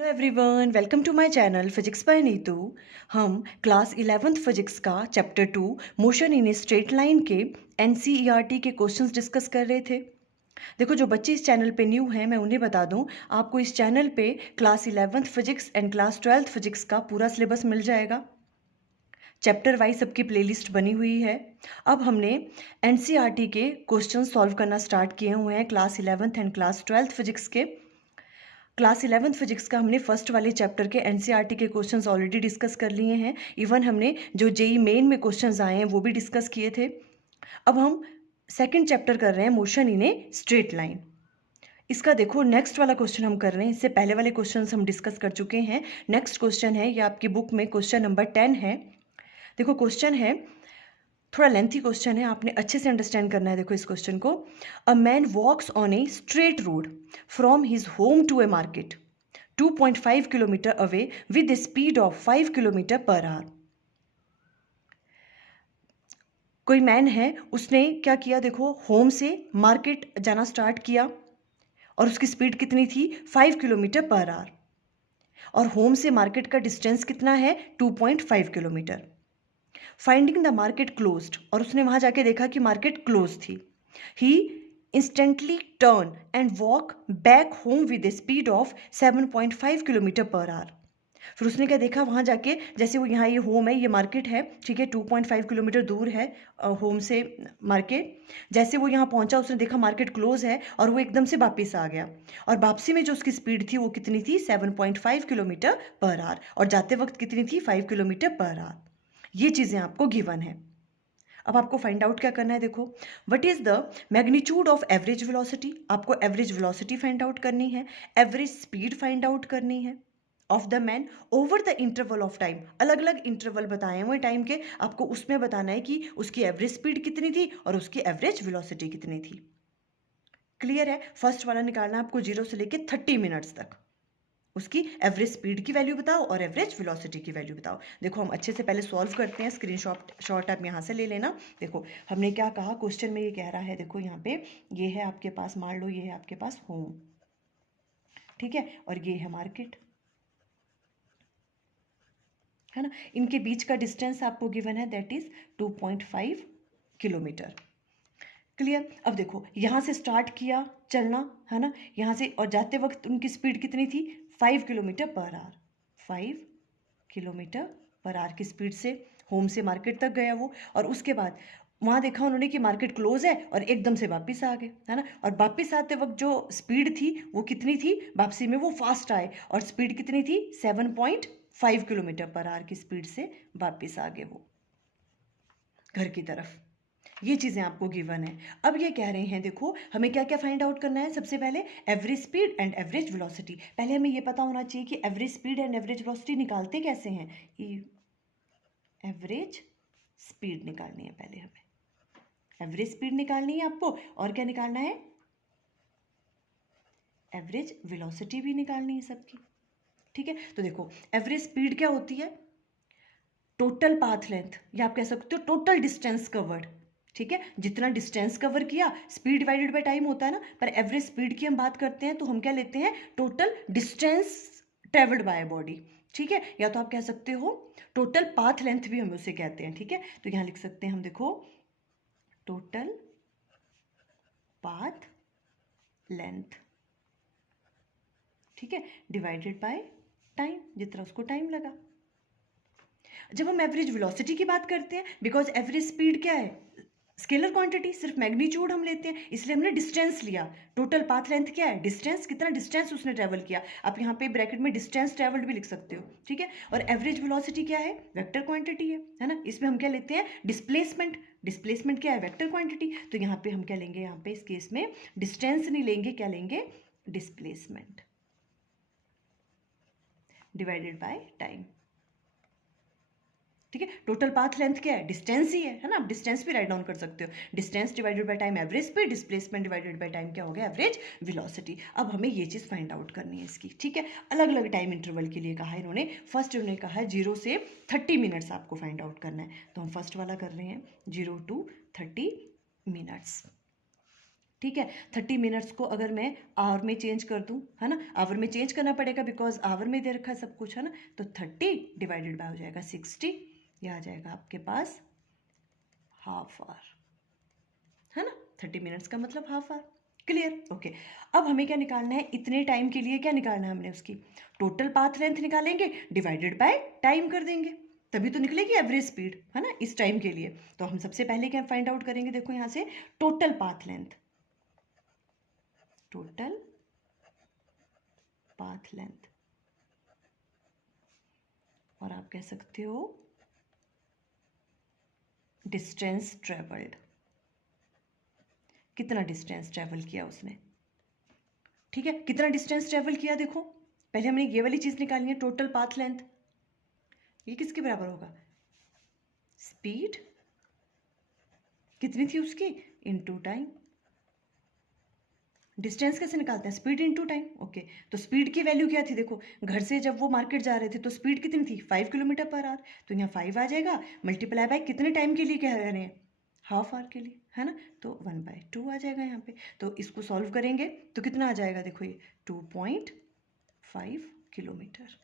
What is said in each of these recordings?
Hello everyone, welcome to my channel physics by Neetu. हम class 11th physics का chapter 2 motion in a straight line के NCERT के questions discuss कर रहे थे। देखो, जो बच्चे इस चैनल पे न्यू हैं, मैं उन्हें बता दूं, आपको इस चैनल पे class 11th physics and class 12th physics का पूरा सिलेबस मिल जाएगा। चैप्टर वाइज सबकी प्लेलिस्ट बनी हुई है। अब हमने एनसीईआरटी के क्वेश्चन सॉल्व करना स्टार्ट किए हुए हैं class 11th and class 12th physics के। क्लास 11th फिजिक्स का हमने फर्स्ट वाले चैप्टर के एनसीईआरटी के क्वेश्चंस ऑलरेडी डिस्कस कर लिए हैं। इवन हमने जो जेई मेन में क्वेश्चंस आए हैं वो भी डिस्कस किए थे। अब हम सेकंड चैप्टर कर रहे हैं motion in a straight line. इसका देखो नेक्स्ट वाला क्वेश्चन हम कर रहे हैं। इससे पहले वाले क्वेश्चन हम डिस्कस कर चुके हैं। नेक्स्ट क्वेश्चन है, ये आपकी बुक में क्वेश्चन नंबर 10 है। देखो क्वेश्चन है, थोड़ा लेंथी क्वेश्चन है, आपने अच्छे से अंडरस्टैंड करना है। देखो इस क्वेश्चन को, a man walks on a straight road from his home to a market 2.5 kilometre away with speed of 5 kilometre per hour. कोई मैन है, उसने क्या किया, देखो होम से मार्केट जाना स्टार्ट किया और उसकी स्पीड कितनी थी, 5 किलोमीटर पर आवर। और होम से मार्केट का डिस्टेंस कितना है, 2.5 kilometre. Finding the market closed, और उसने वहां जाके देखा कि मार्केट क्लोज थी। He instantly turn and walk back home with a speed of 7.5 kilometre per hour. फिर उसने क्या देखा, वहां जाके, जैसे वो यहाँ ये होम है, ये मार्केट है, ठीक है, 2.5 किलोमीटर दूर है होम से मार्केट। जैसे वो यहाँ पहुंचा, उसने देखा मार्केट क्लोज है और वो एकदम से वापस आ गया। और वापसी में जो उसकी स्पीड थी वो कितनी थी, 7.5 किलोमीटर पर आवर, और जाते वक्त कितनी थी, 5 किलोमीटर पर आवर। ये चीज़ें आपको गिवन है। अब आपको फाइंड आउट क्या करना है, देखो, what is the magnitude of average velocity. आपको एवरेज वेलोसिटी फाइंड आउट करनी है, एवरेज स्पीड फाइंड आउट करनी है of the man over the interval of time. अलग अलग इंटरवल बताए हुए टाइम के, आपको उसमें बताना है कि उसकी एवरेज स्पीड कितनी थी और उसकी एवरेज वेलोसिटी कितनी थी। क्लियर है? फर्स्ट वाला निकालना है आपको 0 से लेके 30 मिनट्स तक। उसकी एवरेज स्पीड की वैल्यू बताओ और एवरेज वेलोसिटी की वैल्यू बताओ। देखो हम अच्छे से पहले सॉल्व करते हैं। शॉट आप यहाँ से ले लेना। देखो हमने क्या कहा, क्वेश्चन में ये कह रहा है, देखो यहाँ पे ये है आपके पास, मान लो ये है आपके पास होम, ठीक है, और ये है मार्केट, है ना। इनके बीच का डिस्टेंस आपको गिवन है, दैट इज 2.5 किलोमीटर। क्लियर? अब देखो यहाँ से स्टार्ट किया चलना, है ना, यहाँ से, और जाते वक्त उनकी स्पीड कितनी थी, 5 kilometre per our. 5 kilometre per our की स्पीड से होम से मार्केट तक गया वो। और उसके बाद वहाँ देखा उन्होंने कि मार्केट क्लोज है और एकदम से वापस आ गए, है ना। और वापस आते वक्त जो स्पीड थी वो कितनी थी, वापसी में वो फास्ट आए और स्पीड कितनी थी, 7.5 किलोमीटर पर आवर की स्पीड से वापस आ गए वो घर की तरफ। ये चीज़ें आपको गिवन है। अब ये कह रहे हैं, देखो हमें क्या क्या फाइंड आउट करना है। सबसे पहले average speed and average velocity. पहले हमें ये पता होना चाहिए कि average speed and average velocity निकालते कैसे हैं। एवरेज स्पीड निकालनी है पहले हमें, एवरेज स्पीड निकालनी है आपको, और क्या निकालना है, एवरेज वेलोसिटी भी निकालनी है सबकी, ठीक है। तो देखो एवरेज स्पीड क्या होती है, टोटल पाथ लेंथ, या आप कह सकते हो टोटल डिस्टेंस कवर्ड, ठीक है। जितना डिस्टेंस कवर किया, स्पीड डिवाइडेड बाय टाइम होता है ना, पर एवरेज स्पीड की हम बात करते हैं तो हम क्या लेते हैं, total distance travelled by body, ठीक है। या तो आप कह सकते हो टोटल पाथ लेंथ भी हम उसे कहते हैं, ठीक है। तो यहां लिख सकते हैं हम, देखो टोटल पाथ लेंथ, ठीक है, डिवाइडेड बाय टाइम, जितना उसको टाइम लगा। जब हम एवरेज वेलोसिटी की बात करते हैं, बिकॉज एवरेज स्पीड क्या है, स्केलर क्वांटिटी, सिर्फ मैग्नीट्यूड हम लेते हैं, इसलिए हमने डिस्टेंस लिया। टोटल पाथ लेंथ क्या है, डिस्टेंस, कितना डिस्टेंस उसने ट्रेवल किया। आप यहाँ पे ब्रैकेट में डिस्टेंस ट्रेवल्ड भी लिख सकते हो, ठीक है। और एवरेज वेलोसिटी क्या है, वेक्टर क्वांटिटी है ना। इसमें हम क्या लेते हैं, डिस्प्लेसमेंट। डिस्प्लेसमेंट क्या है, वेक्टर क्वांटिटी। तो यहाँ पे हम क्या लेंगे, यहाँ पे इस केस में डिस्टेंस नहीं लेंगे, क्या लेंगे, डिस्प्लेसमेंट डिवाइडेड बाय टाइम, ठीक है। टोटल पाथ लेंथ क्या है, डिस्टेंस ही है ना। आप डिस्टेंस भी राइट डाउन कर सकते हो, distance divided by time average speed, displacement divided by time क्या हो गया, एवरेज वेलोसिटी। अब हमें ये चीज़ फाइंड आउट करनी है इसकी, ठीक है। अलग अलग टाइम इंटरवल के लिए कहा है इन्होंने। फर्स्ट इन्होंने कहा है 0 से 30 मिनट्स आपको फाइंड आउट करना है, तो हम फर्स्ट वाला कर रहे हैं 0 to 30 मिनट्स, ठीक है। 30 मिनट्स को अगर मैं आवर में चेंज कर दूं, है ना, आवर में चेंज करना पड़ेगा बिकॉज आवर में दे रखा है सब कुछ, है ना, तो 30 डिवाइडेड बाय हो जाएगा 60, यह आ जाएगा आपके पास हाफ आवर, है ना। 30 मिनट्स का मतलब हाफ आवर। क्लियर? ओके। अब हमें क्या निकालना है, इतने टाइम के लिए क्या निकालना है हमने, उसकी टोटल पाथ लेंथ निकालेंगे, डिवाइडेड बाय टाइम कर देंगे, तभी तो निकलेगी एवरेज स्पीड, है ना, इस टाइम के लिए। तो हम सबसे पहले क्या फाइंड आउट करेंगे, देखो यहां से total path length, total path length, और आप कह सकते हो डिस्टेंस ट्रेवल्ड, कितना डिस्टेंस ट्रेवल किया उसने। ठीक है, कितना डिस्टेंस ट्रेवल किया, देखो पहले हमने ये वाली चीज निकालनी है, टोटल पाथ लेंथ, ये किसके बराबर होगा, स्पीड कितनी थी उसकी इनटू टाइम। डिस्टेंस कैसे निकालते हैं, स्पीड इनटू टाइम। ओके, तो स्पीड की वैल्यू क्या थी, देखो घर से जब वो मार्केट जा रहे थे तो स्पीड कितनी थी, 5 किलोमीटर पर आवर, तो यहाँ 5 आ जाएगा, मल्टीप्लाई बाय कितने टाइम के लिए कह रहे हैं, हाफ आवर के लिए, है ना, तो 1/2 आ जाएगा यहाँ पे। तो इसको सॉल्व करेंगे तो कितना आ जाएगा, देखो ये 2.5 किलोमीटर।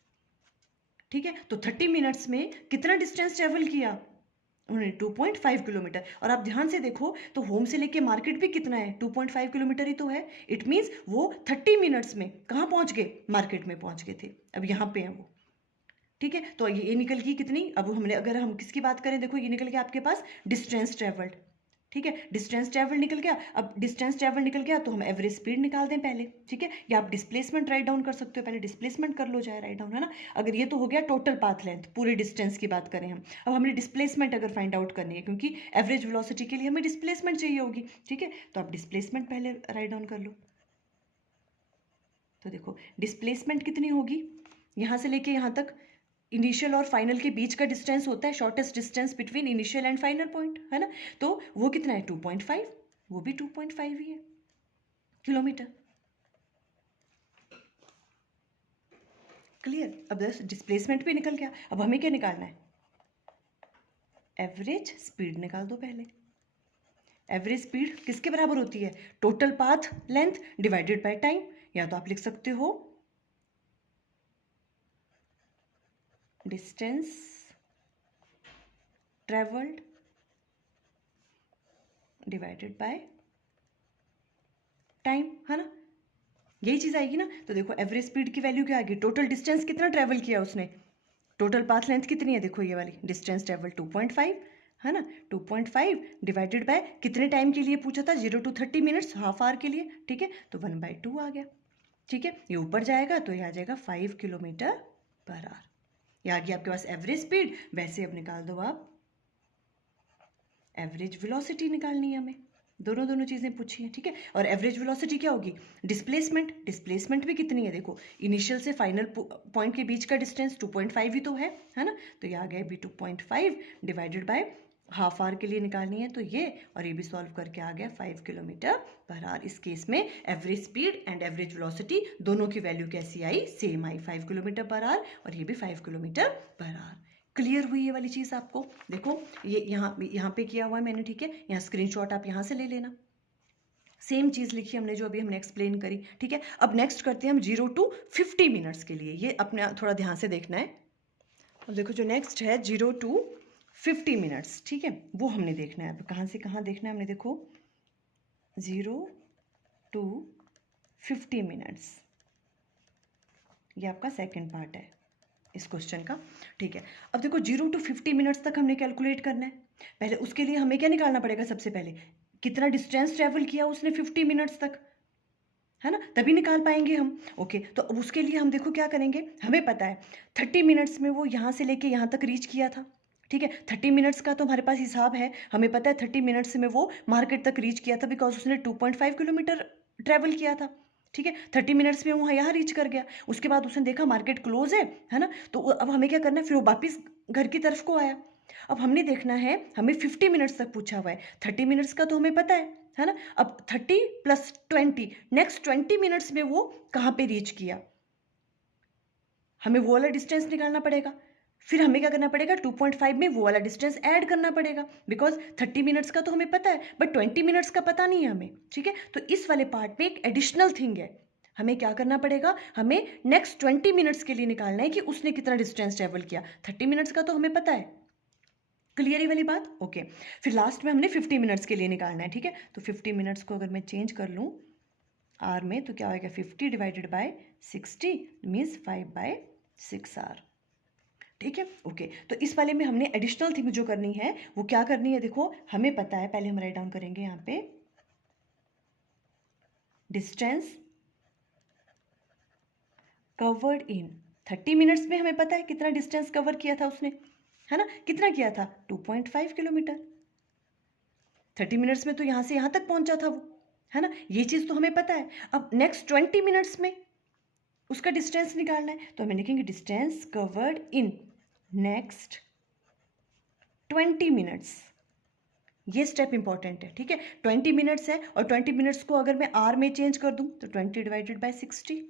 ठीक है, तो 30 मिनट्स में कितना डिस्टेंस ट्रेवल किया उन्होंने, 2.5 किलोमीटर। और आप ध्यान से देखो तो होम से लेके मार्केट भी कितना है, 2.5 किलोमीटर ही तो है। इट मीन्स वो 30 मिनट्स में कहाँ पहुंच गए, मार्केट में पहुंच गए थे, अब यहाँ पे हैं वो। ठीक है, तो ये निकल गई कितनी, अब हमने अगर हम किसकी बात करें, देखो ये निकल गया आपके पास डिस्टेंस ट्रेवल्ड। ठीक है, डिस्टेंस ट्रेवल निकल गया, अब डिस्टेंस ट्रेवल निकल गया तो हम एवरेज स्पीड निकाल दें पहले। ठीक है, या आप डिस्प्लेसमेंट राइट डाउन कर सकते हो, पहले डिस्प्लेसमेंट कर लो चाहे राइट डाउन, है ना। अगर ये तो हो गया टोटल पाथ लेंथ, पूरे डिस्टेंस की बात करें हम, अब हमने डिस्प्लेसमेंट अगर फाइंड आउट करनी है, क्योंकि एवरेज वेलोसिटी के लिए हमें डिस्प्लेसमेंट चाहिए होगी। ठीक है, तो आप डिस्प्लेसमेंट पहले राइट डाउन कर लो। तो देखो डिस्प्लेसमेंट कितनी होगी, यहाँ से लेके यहाँ तक इनिशियल और फाइनल के बीच का डिस्टेंस होता है shortest distance between initial and final point, है ना, तो वो कितना है 2.5, वो भी 2.5 ही है किलोमीटर। क्लियर? अब डिस्प्लेसमेंट भी निकल गया, अब हमें क्या निकालना है, एवरेज स्पीड निकाल दो पहले। एवरेज स्पीड किसके बराबर होती है, total path length divided by time, या तो आप लिख सकते हो distance travelled divided by time, है ना, यही चीज आएगी ना। तो देखो एवरेज स्पीड की वैल्यू क्या आ गई, टोटल डिस्टेंस कितना ट्रेवल किया उसने, टोटल पाथ लेंथ कितनी है, देखो ये वाली डिस्टेंस ट्रेवल 2.5, है ना, 2.5 डिवाइडेड बाय कितने टाइम के लिए पूछा था, 0 to 30 मिनट्स, हाफ आवर के लिए। ठीक है, तो 1/2 आ गया। ठीक है, ये ऊपर जाएगा तो ये आ जाएगा 5 किलोमीटर पर आवर, ये आ गया आपके पास एवरेज स्पीड। वैसे अब निकाल दो आप एवरेज वेलोसिटी, निकालनी है हमें, दोनों चीजें पूछी हैं। ठीक है, और एवरेज वेलोसिटी क्या होगी, डिस्प्लेसमेंट, डिस्प्लेसमेंट भी कितनी है, देखो इनिशियल से फाइनल पॉइंट के बीच का डिस्टेंस 2.5 ही तो है ना, तो ये आ गया भी 2.5 डिवाइडेड बाय हाफ आवर के लिए निकालनी है तो ये, और ये भी सॉल्व करके आ गया 5 किलोमीटर पर आवर। इस केस में average speed and average velocity दोनों की वैल्यू कैसी आई, same I, 5 kilometre per our, और ये भी 5 किलोमीटर पर आवर। क्लियर हुई ये वाली चीज़ आपको, देखो ये यहाँ पे किया हुआ है मैंने। ठीक है, यहाँ स्क्रीनशॉट आप यहाँ से ले लेना, सेम चीज़ लिखी हमने जो अभी हमने एक्सप्लेन करी। ठीक है, अब नेक्स्ट करते हैं हम 0 to 50 मिनट्स के लिए, ये अपने थोड़ा ध्यान से देखना है। अब देखो जो नेक्स्ट है 0 to 50 मिनट्स, ठीक है, वो हमने देखना है। अब कहाँ से कहाँ देखना है हमने, देखो 0 to 50 मिनट्स, ये आपका सेकेंड पार्ट है इस क्वेश्चन का। ठीक है, अब देखो 0 to 50 मिनट्स तक हमने कैलकुलेट करना है। पहले उसके लिए हमें क्या निकालना पड़ेगा, सबसे पहले कितना डिस्टेंस ट्रेवल किया उसने 50 मिनट्स तक, है ना, तभी निकाल पाएंगे हम। ओके, तो अब उसके लिए हम देखो क्या करेंगे, हमें पता है 30 मिनट्स में वो यहाँ से लेके यहाँ तक रीच किया था। ठीक है, 30 मिनट्स का तो हमारे पास हिसाब है, हमें पता है 30 मिनट्स में वो मार्केट तक रीच किया था बिकॉज उसने 2.5 किलोमीटर ट्रेवल किया था। ठीक है, 30 मिनट्स में वो यहाँ रीच कर गया, उसके बाद उसने देखा मार्केट क्लोज है ना, तो अब हमें क्या करना है, फिर वो वापिस घर की तरफ को आया। अब हमने देखना है, हमें 50 मिनट्स तक पूछा हुआ है, 30 मिनट्स का तो हमें पता है ना, अब 30 + 20, नेक्स्ट 20 मिनट्स में वो कहाँ पे रीच किया, हमें वो वाला डिस्टेंस निकालना पड़ेगा। फिर हमें क्या करना पड़ेगा, 2.5 में वो वाला डिस्टेंस ऐड करना पड़ेगा, बिकॉज 30 मिनट्स का तो हमें पता है बट 20 मिनट्स का पता नहीं है हमें, ठीक है। तो इस वाले पार्ट में एक एडिशनल थिंग है, हमें क्या करना पड़ेगा, हमें नेक्स्ट 20 मिनट्स के लिए निकालना है कि उसने कितना डिस्टेंस ट्रेवल किया। 30 मिनट्स का तो हमें पता है, क्लियर ही वाली बात, ओके। फिर लास्ट में हमने 50 मिनट्स के लिए निकालना है, ठीक है। तो 50 मिनट्स को अगर मैं चेंज कर लूँ आर में तो क्या होगा, 50 डिवाइडेड बाय 60 मीन्स 5/6 आर, ठीक है, ओके। तो इस वाले में हमने एडिशनल थिंग जो करनी है वो क्या करनी है, देखो हमें पता है, पहले हम राइट डाउन करेंगे यहाँ पे डिस्टेंस कवर्ड इन 30 मिनट्स में, हमें पता है कितना डिस्टेंस कवर किया था उसने, है ना, कितना किया था 2.5 किलोमीटर। 30 मिनट्स में तो यहाँ से यहाँ तक पहुँचा था वो, है ना, ये चीज़ तो हमें पता है। अब नेक्स्ट 20 मिनट्स में उसका डिस्टेंस निकालना है, तो हमें लिखेंगे distance covered in next 20 minutes. ये स्टेप इंपॉर्टेंट है, ठीक है। 20 मिनट्स है और 20 मिनट्स को अगर मैं आर में चेंज कर दूं तो 20 डिवाइडेड बाय 60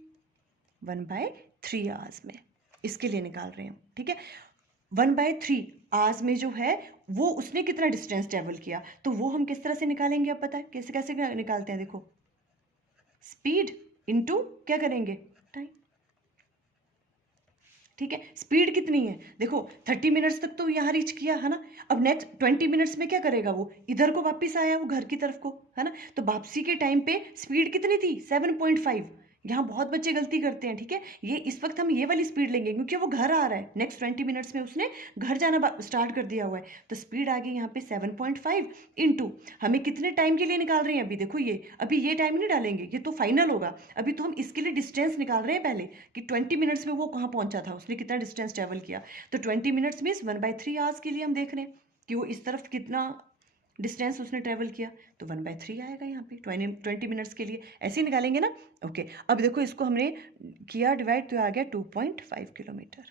1/3 आवर्स में, इसके लिए निकाल रहे हैं, ठीक है। 1/3 आवर्स में जो है वो उसने कितना डिस्टेंस ट्रेवल किया, तो वो हम किस तरह से निकालेंगे, अब पता है कैसे कैसे निकालते हैं, देखो स्पीड इनटू क्या करेंगे, टाइम, ठीक है। स्पीड कितनी है, देखो 30 मिनट्स तक तो यहाँ रीच किया, है ना। अब नेक्स्ट 20 मिनट्स में क्या करेगा, वो इधर को वापस आया, वो घर की तरफ को, है ना। तो वापसी के टाइम पे स्पीड कितनी थी 7.5। यहाँ बहुत बच्चे गलती करते हैं, ठीक है। ये इस वक्त हम ये वाली स्पीड लेंगे क्योंकि वो घर आ रहा है, नेक्स्ट 20 मिनट्स में उसने घर जाना स्टार्ट कर दिया हुआ है, तो स्पीड आ गई यहाँ पे 7.5 इंटू हमें कितने टाइम के लिए निकाल रहे हैं, अभी देखो ये अभी ये टाइम नहीं डालेंगे, ये तो फाइनल होगा, अभी तो हम इसके लिए डिस्टेंस निकाल रहे हैं पहले कि 20 मिनट्स में वो कहाँ पहुंचा था, उसने कितना डिस्टेंस ट्रेवल किया। तो 20 मिनट्स मीन्स 1/3 आवर्स के लिए हम देख रहे हैं कि वो इस तरफ कितना डिस्टेंस उसने ट्रेवल किया, तो 1/3 आएगा यहाँ पे 20 मिनट्स के लिए, ऐसे ही निकालेंगे ना, ओके। अब देखो इसको हमने किया डिवाइड तो आ गया 2.5 किलोमीटर,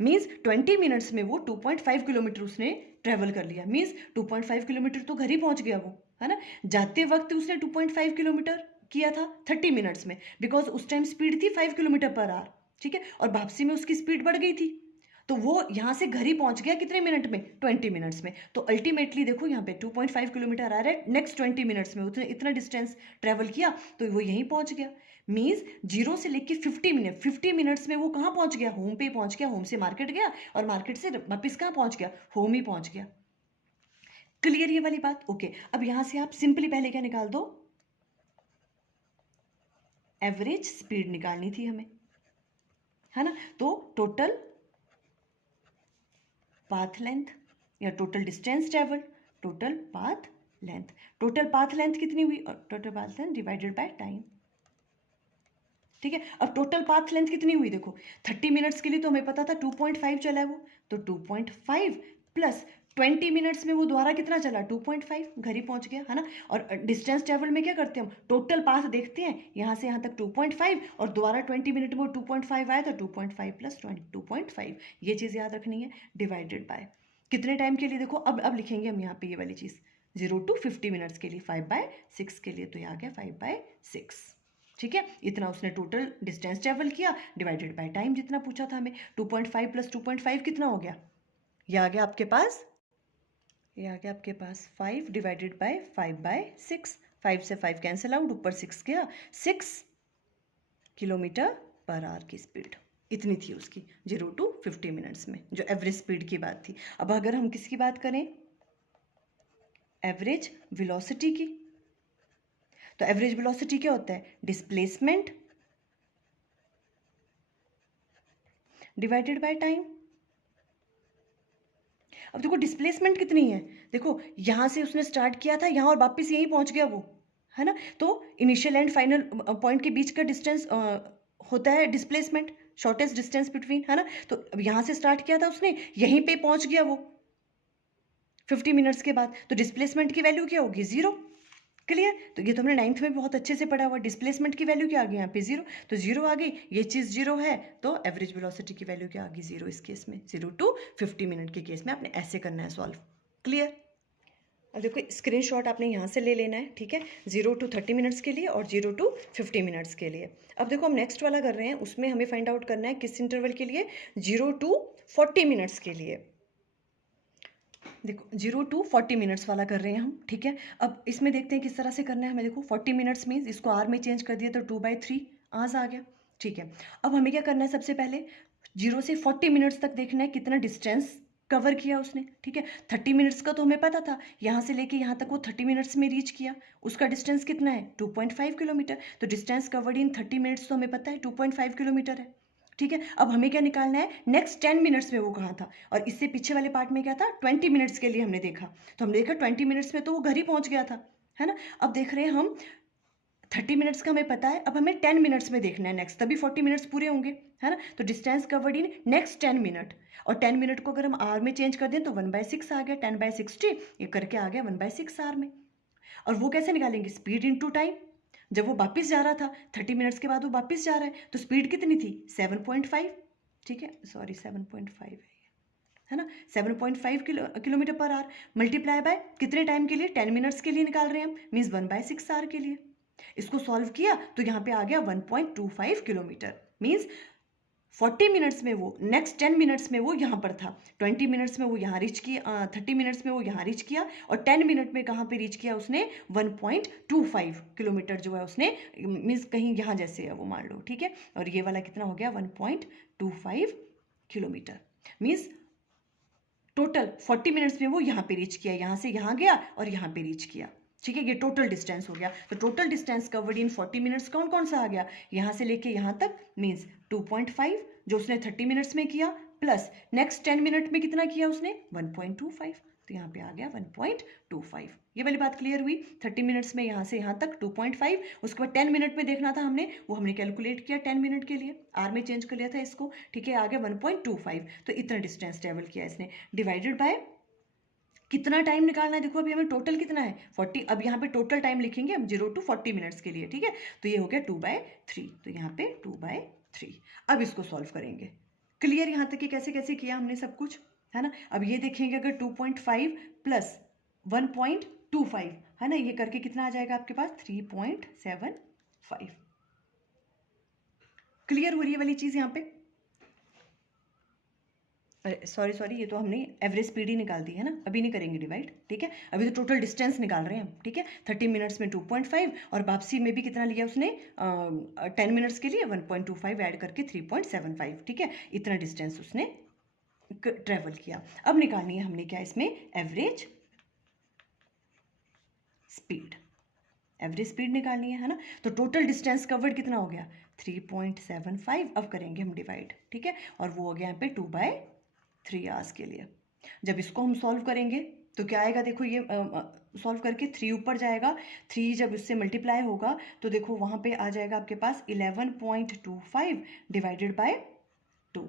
मीन्स 20 मिनट्स में वो 2.5 किलोमीटर उसने ट्रेवल कर लिया, मीन्स 2.5 किलोमीटर तो घर ही पहुंच गया वो, है ना। जाते वक्त उसने 2.5 किलोमीटर किया था 30 मिनट्स में, बिकॉज उस टाइम स्पीड थी 5 किलोमीटर पर आवर, ठीक है, और वापसी में उसकी स्पीड बढ़ गई थी, तो वो यहाँ से घर ही पहुंच गया कितने मिनट में, 20 मिनट्स में। तो अल्टीमेटली देखो यहाँ पे 2.5 किलोमीटर आ रहा है, नेक्स्ट 20 मिनट्स में उसने इतना डिस्टेंस ट्रेवल किया तो वो यहीं पहुंच गया, मीन्स 0 से लेके 50 मिनट्स में वो कहाँ पहुंच गया, होम पे पहुंच गया, होम से मार्केट गया और मार्केट से वापस कहाँ पहुंच गया, होम ही पहुंच गया। क्लियर ये वाली बात, ओके। अब यहां से आप सिंपली पहले क्या निकाल दो, एवरेज स्पीड निकालनी थी हमें, है ना। तो टोटल पाथ लेंथ या total distance travel, total path length, total path length कितनी हुई, total path length divided by time, ठीक है। अब टोटल पाथ लेंथ कितनी हुई, देखो 30 मिनट्स के लिए तो हमें पता था 2.5 चला है वो, तो 2.5 प्लस 20 मिनट्स में वो दोबारा कितना चला 2.5, घर ही पहुंच गया, है ना। और डिस्टेंस ट्रेवल में क्या करते हैं हम, टोटल पाथ देखते हैं, यहाँ से यहाँ तक 2.5 और दोबारा 20 मिनट में 2.5 आया, तो 2.5 प्लस 2.5, ये चीज़ याद रखनी है, डिवाइडेड बाय कितने टाइम के लिए, देखो अब लिखेंगे हम यहाँ पे ये वाली चीज़ 0 to 50 मिनट्स के लिए, 5/6 के लिए, तो यहाँ आ गया 5/6, ठीक है। इतना उसने टोटल डिस्टेंस ट्रेवल किया डिवाइडेड बाय टाइम जितना पूछा था हमें, 2.5 प्लस 2.5 कितना हो गया, ये आ गया आपके पास, ये आ गया आपके पास 5 डिवाइडेड बाय 5/6, 5 से 5 कैंसिल आउट, ऊपर 6 गया, 6 किलोमीटर पर आवर की स्पीड इतनी थी उसकी 0 to 50 मिनट्स में, जो एवरेज स्पीड की बात थी। अब अगर हम किसकी बात करें, एवरेज वेलोसिटी की, तो एवरेज वेलोसिटी क्या होता है, डिस्प्लेसमेंट डिवाइडेड बाय टाइम। अब देखो डिस्प्लेसमेंट कितनी है, देखो यहां से उसने स्टार्ट किया था यहाँ और वापस यहीं पहुंच गया वो, है ना। तो इनिशियल एंड फाइनल पॉइंट के बीच का डिस्टेंस होता है डिस्प्लेसमेंट, शॉर्टेस्ट डिस्टेंस बिटवीन, है ना। तो अब यहाँ से स्टार्ट किया था उसने, यहीं पे पहुंच गया वो 50 मिनट्स के बाद, तो डिस्प्लेसमेंट की वैल्यू क्या होगी 0, क्लियर। तो ये तो हमने 9th में बहुत अच्छे से पढ़ा हुआ, डिस्प्लेसमेंट की वैल्यू क्या आ गई यहाँ पे 0, तो 0 आ गई, ये चीज़ 0 है, तो एवरेज वेलोसिटी की वैल्यू क्या आ गई 0 इस केस में, 0 to 50 मिनट के केस में आपने ऐसे करना है सॉल्व, क्लियर। अब देखो स्क्रीनशॉट आपने यहाँ से ले लेना है, ठीक है, 0 to 30 मिनट्स के लिए और 0 to 50 मिनट्स के लिए। अब देखो हम नेक्स्ट वाला कर रहे हैं, उसमें हमें फाइंड आउट करना है किस इंटरवल के लिए, 0 to 40 मिनट्स के लिए। देखो 0 to 40 मिनट्स वाला कर रहे हैं हम, ठीक है। अब इसमें देखते हैं किस तरह से करना है हमें। देखो 40 मिनट्स मीन्स इसको आर में चेंज कर दिया तो 2/3 आवर्स आ गया, ठीक है। अब हमें क्या करना है, सबसे पहले 0 से 40 मिनट्स तक देखना है कितना डिस्टेंस कवर किया उसने, ठीक है। 30 मिनट्स का तो हमें पता था, यहाँ से लेके यहाँ तक वो 30 मिनट्स में रीच किया, उसका डिस्टेंस कितना है 2.5 किलोमीटर। तो डिस्टेंस कवर्ड इन 30 मिनट्स तो हमें पता है 2.5 किलोमीटर है, ठीक है। अब हमें क्या निकालना है, नेक्स्ट 10 मिनट्स में वो कहाँ था, और इससे पीछे वाले पार्ट में क्या था, 20 मिनट्स के लिए हमने देखा, तो हमने देखा 20 मिनट्स में तो वो घर ही पहुँच गया था, है ना। अब देख रहे हैं हम 30 मिनट्स का हमें पता है, अब हमें 10 मिनट्स में देखना है नेक्स्ट, तभी 40 मिनट्स पूरे होंगे, है ना। तो distance covered in next 10 minute, और 10 मिनट को अगर हम आर में चेंज कर दें तो 1/6 आ गया, 10/60 ये करके आ गया 1/6 आर में। और वो कैसे निकालेंगे, स्पीड इनटू टाइम। जब वो वापस जा रहा था 30 मिनट्स के बाद वो वापस जा रहा है, तो स्पीड कितनी थी 7.5, ठीक है, सॉरी 7.5 है ना, 7.5 kilometre per our multiply by कितने टाइम के लिए, 10 मिनट्स के लिए निकाल रहे हैं हम, मीन्स 1/6 आवर के लिए। इसको सॉल्व किया तो यहाँ पे आ गया 1.25 किलोमीटर, मीन्स 40 मिनट्स में वो, नेक्स्ट 10 मिनट्स में वो यहाँ पर था, 20 मिनट्स में वो यहाँ रीच किया, 30 मिनट्स में वो यहाँ रीच किया, और 10 मिनट में कहाँ पे रीच किया उसने, 1.25 किलोमीटर जो है उसने, मीन्स कहीं यहाँ जैसे है वो मान लो, ठीक है। और ये वाला कितना हो गया 1.25 किलोमीटर, मीन्स टोटल 40 मिनट्स में वो यहाँ पे रीच किया, यहाँ से यहाँ गया और यहाँ पे रीच किया, ठीक है। ये टोटल डिस्टेंस हो गया। तो total distance covered in 40 minutes कौन कौन सा आ गया, यहाँ से लेके यहाँ तक, मीन्स 2.5 जो उसने 30 मिनट्स में किया, प्लस नेक्स्ट 10 मिनट में कितना किया उसने 1.25, तो यहाँ पे आ गया 1.25। ये वाली बात क्लियर हुई। 30 मिनट्स में यहाँ से यहाँ तक 2.5, उसके बाद 10 मिनट में देखना था हमने, वो हमने कैलकुलेट किया 10 मिनट के लिए, आर में चेंज कर लिया था इसको, ठीक है, आ गया 1.25। तो इतना डिस्टेंस ट्रेवल किया इसने, डिवाइडेड बाय कितना टाइम निकालना है। देखो अभी हमें टोटल कितना है 40, अब यहाँ पे टोटल टाइम लिखेंगे हम 0 to 40 मिनट्स के लिए, ठीक है। तो ये हो गया 2/3, तो यहाँ पे 2/3। अब इसको सॉल्व करेंगे। क्लियर यहाँ तक कि कैसे कैसे किया हमने सब कुछ, है ना। अब ये देखेंगे अगर 2.5 प्लस 1.25 है ना, ये करके कितना आ जाएगा आपके पास 3.75। क्लियर हो रही है वाली चीज़ यहाँ पे। सॉरी ये तो हमने एवरेज स्पीड ही निकाल दी है ना, अभी नहीं करेंगे डिवाइड, ठीक है। अभी तो टोटल डिस्टेंस निकाल रहे हैं हम, ठीक है। 30 मिनट्स में 2.5 और वापसी में भी कितना लिया उसने 10 मिनट्स के लिए 1.25 ऐड करके 3.75, ठीक है। इतना डिस्टेंस उसने ट्रेवल किया। अब निकालनी है हमने क्या इसमें, एवरेज स्पीड, एवरेज स्पीड निकालनी है ना। तो टोटल डिस्टेंस कवर्ड कितना हो गया 3.75। अब करेंगे हम डिवाइड, ठीक है, और वो हो गया यहाँ पे 2/3 आवर्स के लिए। जब इसको हम सॉल्व करेंगे तो क्या आएगा, देखो ये सॉल्व करके 3 ऊपर जाएगा, 3 जब इससे मल्टीप्लाई होगा तो देखो वहाँ पे आ जाएगा आपके पास 11.25 डिवाइडेड बाय 2,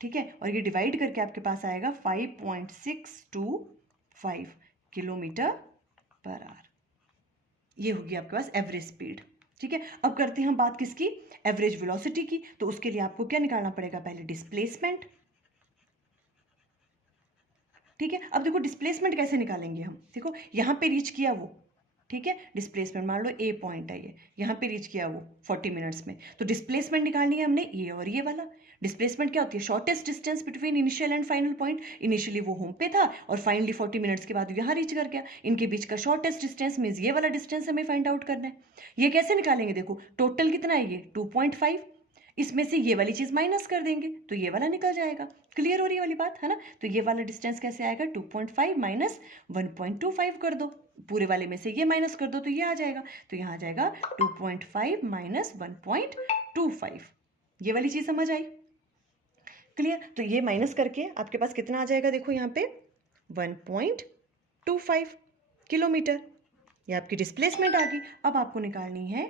ठीक है। और ये डिवाइड करके आपके पास आएगा 5.625 किलोमीटर पर आवर। ये होगी आपके पास एवरेज स्पीड, ठीक है। अब करते हैं हम बात किसकी, एवरेज वेलोसिटी की। तो उसके लिए आपको क्या निकालना पड़ेगा, पहले डिस्प्लेसमेंट, ठीक है। अब देखो डिस्प्लेसमेंट कैसे निकालेंगे हम, देखो यहाँ पे रीच किया वो, ठीक है, डिस्प्लेसमेंट मान लो ए पॉइंट है ये, यहाँ पे रीच किया वो 40 मिनट्स में, तो डिस्प्लेसमेंट निकालनी है हमने ये और ये वाला। डिस्प्लेसमेंट क्या होती है, shortest distance between initial and final point. Initially वो होम पे था और फाइनली 40 मिनट्स के बाद यहाँ रीच कर गया, इनके बीच का शॉर्टेस्ट डिस्टेंस मीन्स ये वाला डिस्टेंस हमें फाइंड आउट करना है। ये कैसे निकालेंगे, देखो टोटल कितना है ये 2.5, इसमें से ये वाली चीज़ माइनस कर देंगे तो ये वाला निकल जाएगा। क्लियर हो रही है वाली बात, है ना। तो ये वाला डिस्टेंस कैसे आएगा, 2.5 माइनस 1.25 कर दो, पूरे वाले में से ये माइनस कर दो तो ये आ जाएगा, तो यहाँ आ जाएगा 2.5 माइनस 1.25। ये वाली चीज़ समझ आई, क्लियर। तो ये माइनस करके आपके पास कितना आ जाएगा, देखो यहाँ पे 1.25 किलोमीटर, ये आपकी डिस्प्लेसमेंट आ गई। अब आपको निकालनी है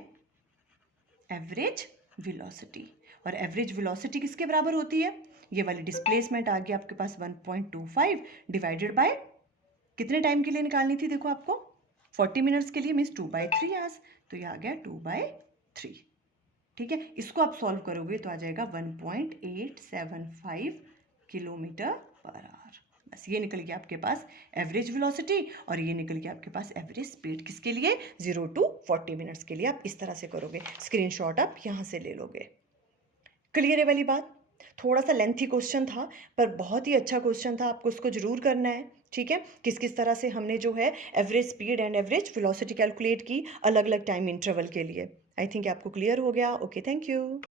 एवरेज वेलोसिटी, और एवरेज वेलोसिटी किसके बराबर होती है, ये वाली डिस्प्लेसमेंट आ गई आपके पास 1.25 डिवाइडेड बाय कितने टाइम के लिए निकालनी थी, देखो आपको 40 मिनट्स के लिए, मीन्स 2/3 आवर्स, तो ये आ गया 2/3, ठीक है। इसको आप सॉल्व करोगे तो आ जाएगा 1.875 किलोमीटर पर आवर। बस ये निकल गया आपके पास एवरेज वेलोसिटी और ये निकल गया आपके पास एवरेज स्पीड। किसके लिए? 0 to 40 मिनट्स के लिए आप इस तरह से करोगे। स्क्रीनशॉट आप यहाँ से ले लोगे। क्लियर है वाली बात? थोड़ा सा लेंथी क्वेश्चन था पर बहुत ही अच्छा क्वेश्चन था, आपको उसको जरूर करना है। ठीक है, किस किस तरह से हमने जो है average speed and average velocity calculate की अलग अलग टाइम इंटरवल के लिए। आई थिंक आपको क्लियर हो गया। Okay, thank you.